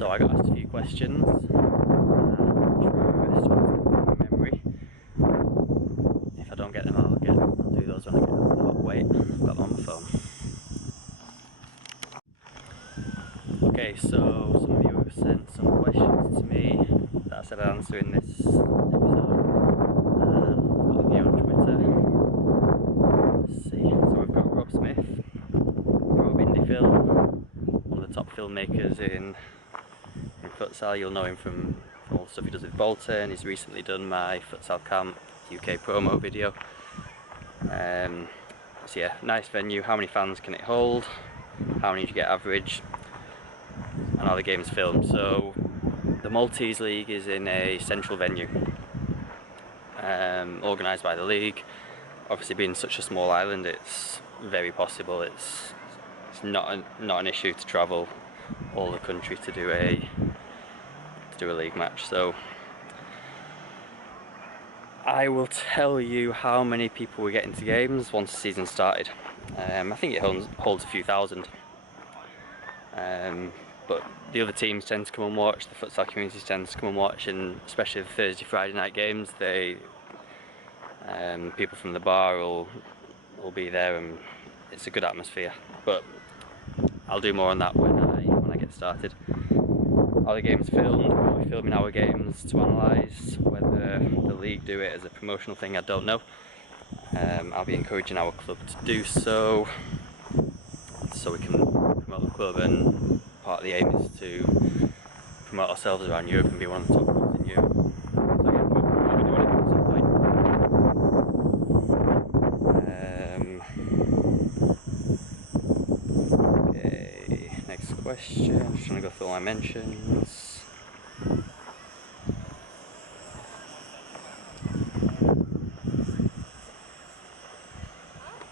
So I got asked a few questions, try my best to answer them from memory. If I don't get them, I'll do those when I get them. Oh wait, I've got them on my phone. Okay, so some of you have sent some questions to me that I said I'd answer in this episode. I've got them here on Twitter. Let's see, so we've got Rob Smith, Rob Indie Film, one of the top filmmakers in futsal. You'll know him from all the stuff he does with Bolton. He's recently done my Futsal Camp UK promo video. So yeah, nice venue. How many fans can it hold? How many do you get average? And are the games filmed? So the Maltese League is in a central venue, organised by the league. Obviously, being such a small island, it's very possible. It's not an issue to travel all the country to do a league match. So I will tell you how many people we get into games once the season started. I think it holds a few thousand. But the other teams tend to come and watch, the futsal communities tend to come and watch, and especially the Thursday, Friday night games, people from the bar will be there, and it's a good atmosphere. But I'll do more on that when I get started. Are the games filmed? Are we filming our games to analyse? Whether the league do it as a promotional thing, I don't know. I'll be encouraging our club to do so we can promote the club, and part of the aim is to promote ourselves around Europe and be one of the top clubs in Europe. So yeah, we'll be doing it at some point. Okay, next question. I'm just trying to go through all my mentions.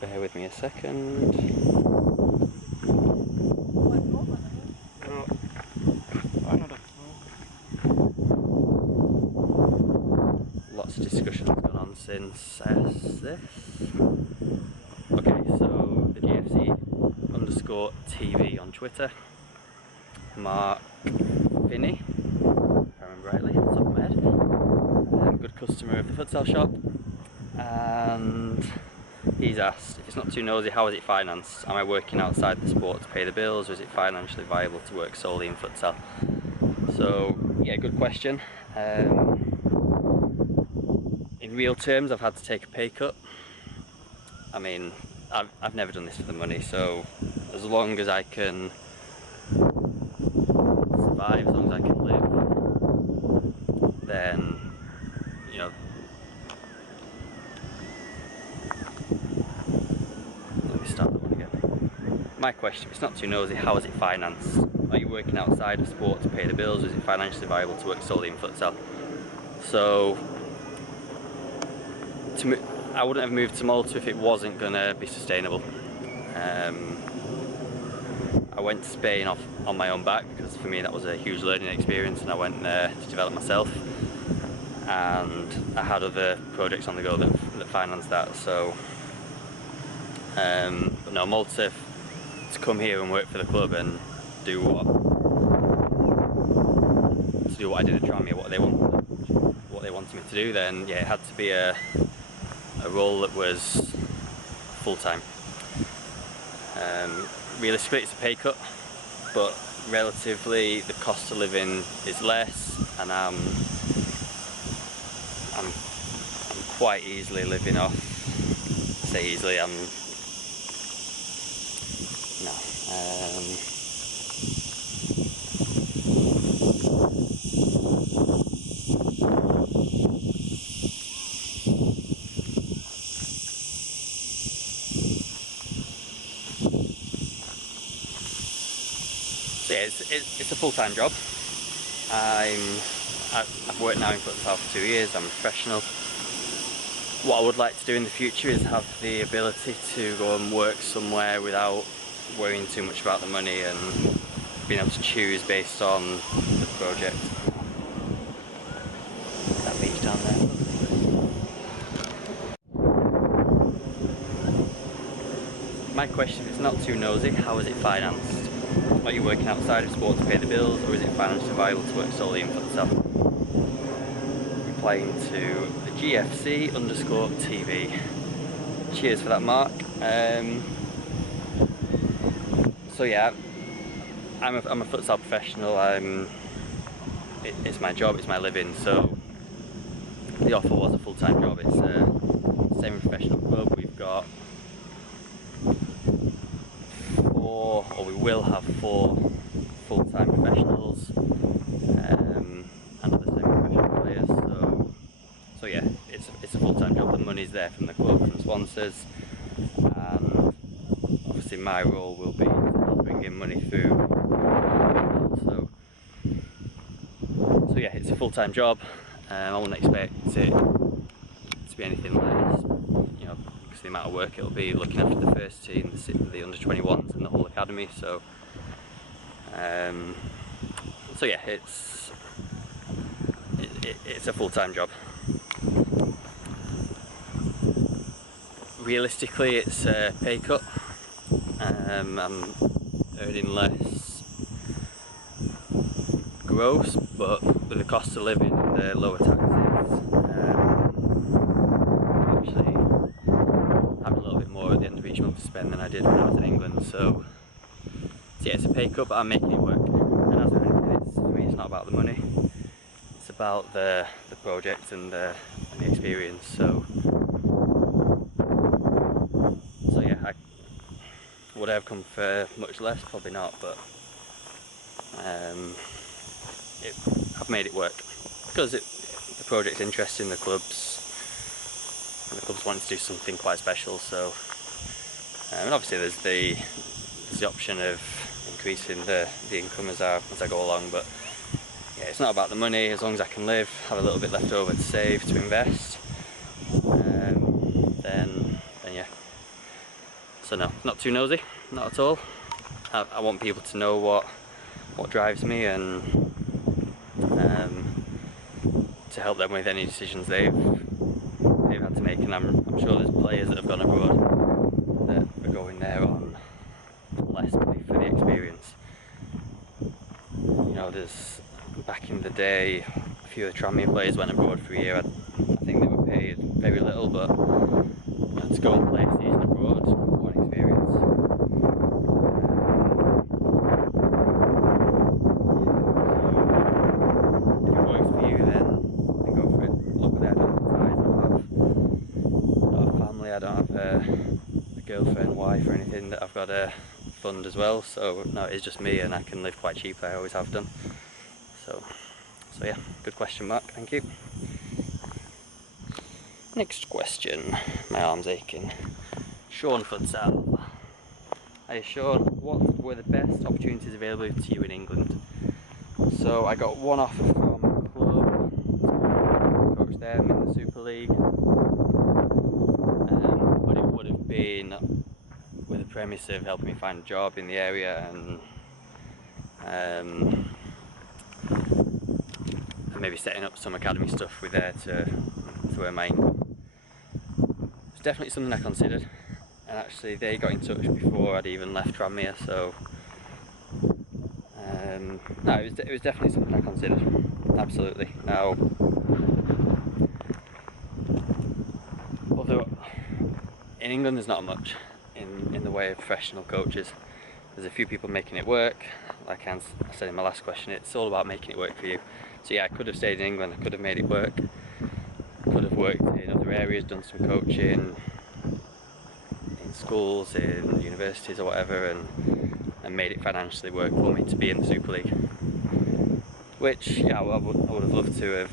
Bear with me a second. Lots of discussions gone on since this. Okay, so the GFC_TV on Twitter. Mark Finney, if I remember rightly, off the top of my head. Good customer of the futsal shop, and he's asked, if it's not too nosy, how is it financed? Am I working outside the sport to pay the bills, or is it financially viable to work solely in futsal? So yeah, good question. In real terms, I've had to take a pay cut. I mean, I've never done this for the money, so as long as I can survive, as long as I can live, then, you know, let me start that one again. My question, if it's not too nosy, how is it financed? Are you working outside of sport to pay the bills, or is it financially viable to work solely in futsal? So, I wouldn't have moved to Malta if it wasn't going to be sustainable. I went to Spain on my own back, because for me that was a huge learning experience, and I went there to develop myself, and I had other projects on the go that financed that. So but no, Malta, to come here and work for the club and do what I did at Tranmere, what they wanted me to do, then yeah, it had to be a role that was full-time. Realistically, it's a pay cut, but relatively the cost of living is less, and I'm quite easily living off. I say easily, So yeah, it's a full-time job. I've worked now in futsal for 2 years. I'm a professional. What I would like to do in the future is have the ability to go and work somewhere without worrying too much about the money, and being able to choose based on the project. That beach down there. My question, if it's not too nosy, how is it financed? Are you working outside of sport to pay the bills, or is it financially viable to work solely in futsal? Replying to the GFC_TV. Cheers for that, Mark. So yeah, I'm a futsal professional. It's my job, it's my living. So the offer was a full-time job. It's a semi-professional club. We've got we will have 4 full-time professionals and other semi-professional players. So yeah, it's a full-time job. The money's there from the club, from sponsors, and obviously my role will be to help bring in money through. So yeah, it's a full-time job. I wouldn't expect it to be anything less, you know, because the amount of work it'll be looking after the first team, the under-21s and the whole academy. So yeah, it's a full-time job. Realistically, it's a pay cut. I'm earning less gross, but with the cost of living and the lower taxes, I'm actually having a little bit more at the end of each month to spend than I did when I was in England. So yeah, it's a pay cut, but I'm making it work. And as with anything, for me, it's not about the money. It's about the project and the experience. So yeah, would I have come for much less? Probably not, but I've made it work because the project's interesting. The clubs want to do something quite special. So and obviously there's the option of increasing the income as I go along, but yeah, it's not about the money. As long as I can live, have a little bit left over to save, to invest, then yeah. So no, not too nosy, not at all. I want people to know what drives me, and to help them with any decisions they've had to make. And I'm sure there's players that have gone abroad that are going there on less money for the experience. You know, there's back in the day, a few of the Tranmere players went abroad for a year. I think they were paid very little, but to go and play a season abroad, what an experience. So if it works for you, then go for it. Luckily, I don't have ties. I don't have family. I don't have a girlfriend, wife, or anything that I've got to fund as well. So no, it's just me, and I can live quite cheap. I always have done. So yeah, good question, Mark. Thank you. Next question. My arm's aching. Sean Futsal. Hi Sean, what were the best opportunities available to you in England? So I got one offer from a club, coach them in the Super League, but it would have been with the premise of helping me find a job in the area and maybe setting up some academy stuff with there to earn my income. It's definitely something I considered, and actually they got in touch before I'd even left Tranmere, so no, it was definitely something I considered, absolutely. Now, although in England there's not much in the way of professional coaches, there's a few people making it work. Like I said in my last question, it's all about making it work for you. So yeah, I could have stayed in England, I could have made it work, could have worked in other areas, done some coaching in schools, in universities or whatever, and made it financially work for me to be in the Super League. Which, yeah, I would have loved to have.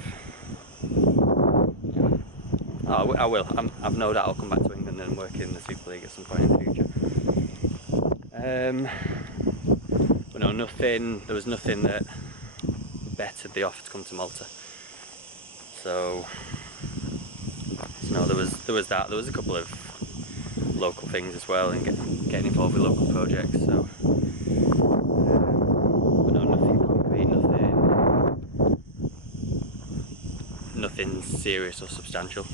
I will. I've no doubt I'll come back to England and work in the Super League at some point in the future. But no, there was nothing that bettered the offer to come to Malta. So no, there was that. There was a couple of local things as well, and getting involved with local projects. So, but no, nothing concrete, nothing serious or substantial.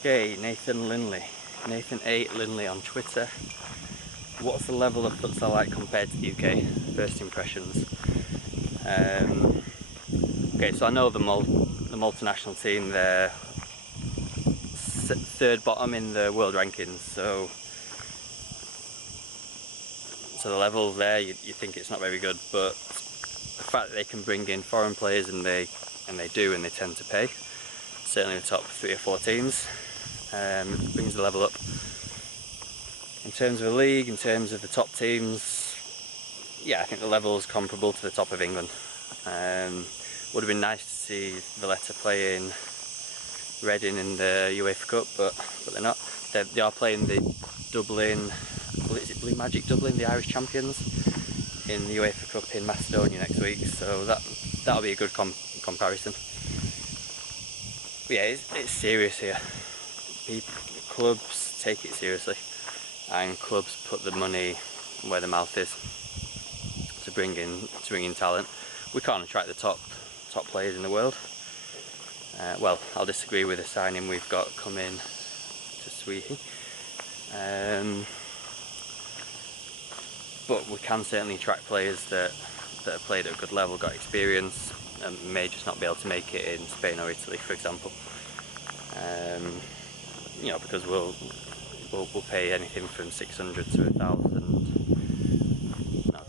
Okay, Okay, Nathan A. Linley on Twitter. What's the level of futsal like compared to the UK? First impressions. Okay, so I know the Malta national team, they're third bottom in the world rankings, so the level there, you think it's not very good, but the fact that they can bring in foreign players, and they tend to pay, certainly the top 3 or 4 teams, brings the level up. In terms of the league, in terms of the top teams, yeah, I think the level is comparable to the top of England. Would have been nice to see Valletta play in Reading in the UEFA Cup, but they're not. They are playing the Dublin, is it Blue Magic Dublin, the Irish champions, in the UEFA Cup in Macedonia next week, so that'll be a good comparison. But yeah, it's serious here. Clubs take it seriously, and clubs put the money where the mouth is to bring in talent. We can't attract the top players in the world. Well, I'll disagree with the signing we've got coming to Sweden, but we can certainly attract players that have played at a good level, got experience, and may just not be able to make it in Spain or Italy, for example. You know, because we'll pay anything from 600 to 1,000. No,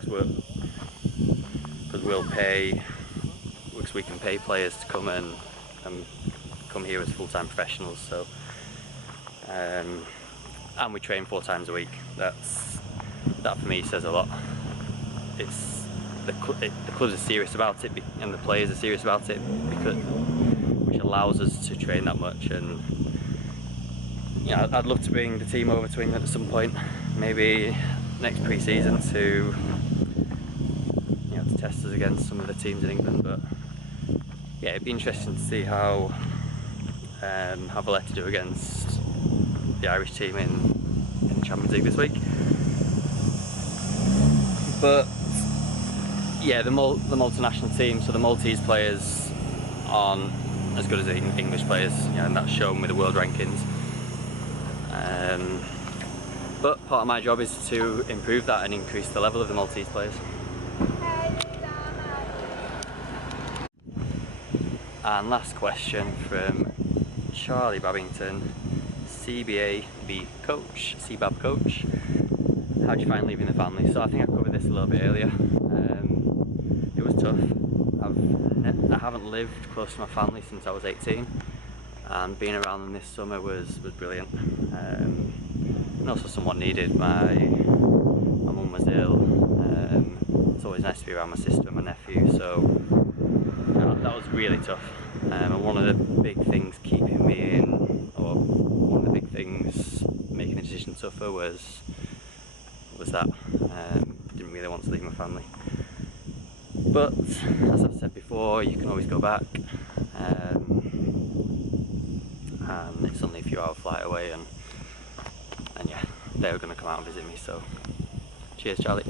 because we can pay players to come and come here as full-time professionals. So, and we train 4 times a week. That for me says a lot. It's the clubs are serious about it, and the players are serious about it, which allows us to train that much. And you know, I'd love to bring the team over to England at some point, maybe next pre-season, to test us against some of the teams in England. But yeah, it'd be interesting to see how Valletta do against the Irish team in the Champions League this week. But yeah, the Malta national team, so the Maltese players aren't as good as the English players, and that's shown with the world rankings. But part of my job is to improve that and increase the level of the Maltese players. And last question from Charlie Babington, CBAB coach, CBAB coach. How do you find leaving the family? So I think I covered this a little bit earlier. It was tough. I haven't lived close to my family since I was 18, and being around them this summer was brilliant, and also somewhat needed. My mum was ill. It's always nice to be around my sister and my nephew, so that was really tough. And one of the big things keeping me in, or one of the big things making the decision tougher, was that I didn't really want to leave my family. But as I've said before, you can always go back, and it's only a few hour flight away, and yeah, they were going to come out and visit me. So cheers, Charlie.